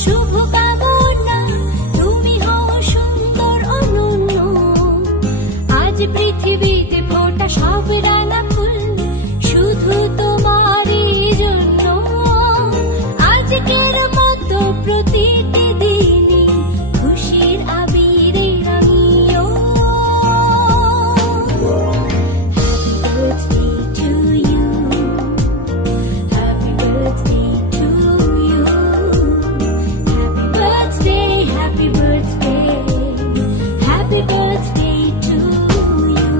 শুভ কামনা, তুমি হও সুন্দর অনন্য। আজ পৃথিবীতে ফোটা সব রাঙা ফুল শুধু তোমারই জন্য। আজকের মতো প্রতিটি দিনই খুশির আবিরে রাঙিও। Happy birthday to you, happy birthday, happy birthday to you.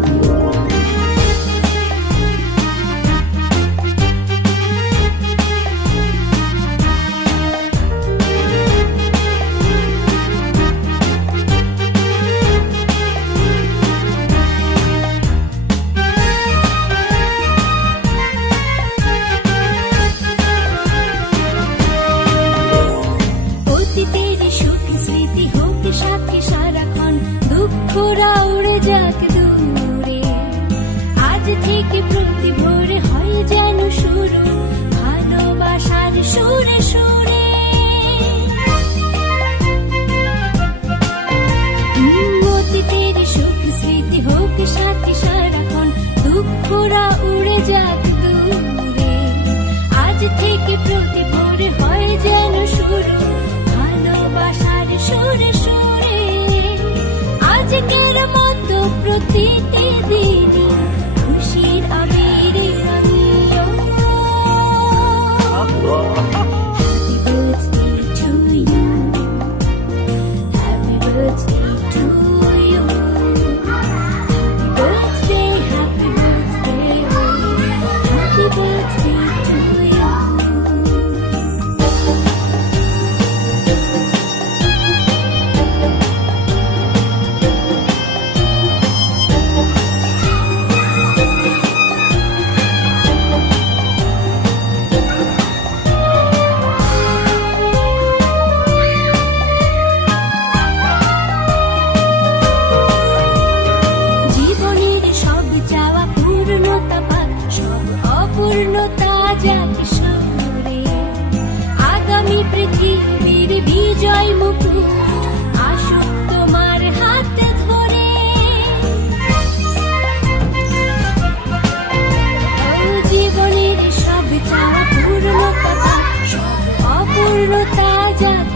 অতীতের সুখ স্মৃতি হোক সাথে সারাক্ষণ, দুঃখরা উড়ে যাক দূরে। আজ থেকে প্রতি ভোরে হয় যেন শুরু ভালোবাসার সুরে সুরে। অতীতের সুখ স্মৃতি হোক সাথে সারাক্ষণ, দুঃখরা উড়ে যাক দূরে। আজ থেকে প্রতি ভোরে হয় যেন শুরু ভালোবাসার সুরে সুরে। আজকের মতো প্রতিটি দিনই খুশির আবিরে রাঙিও। Happy birthday to you, happy birthday to you, happy birthday, happy birthday to you. জীবনের সব চাওয়া পূর্ণতা পাক, সব অপূর্ণতা যাক সরে। আগামী পৃথিবীর বিজয় মুকুট আসুক তোমার হাতে ধরে। জীবনের সব চাওয়া পূর্ণতা পাক, সব অপূর্ণতা যাক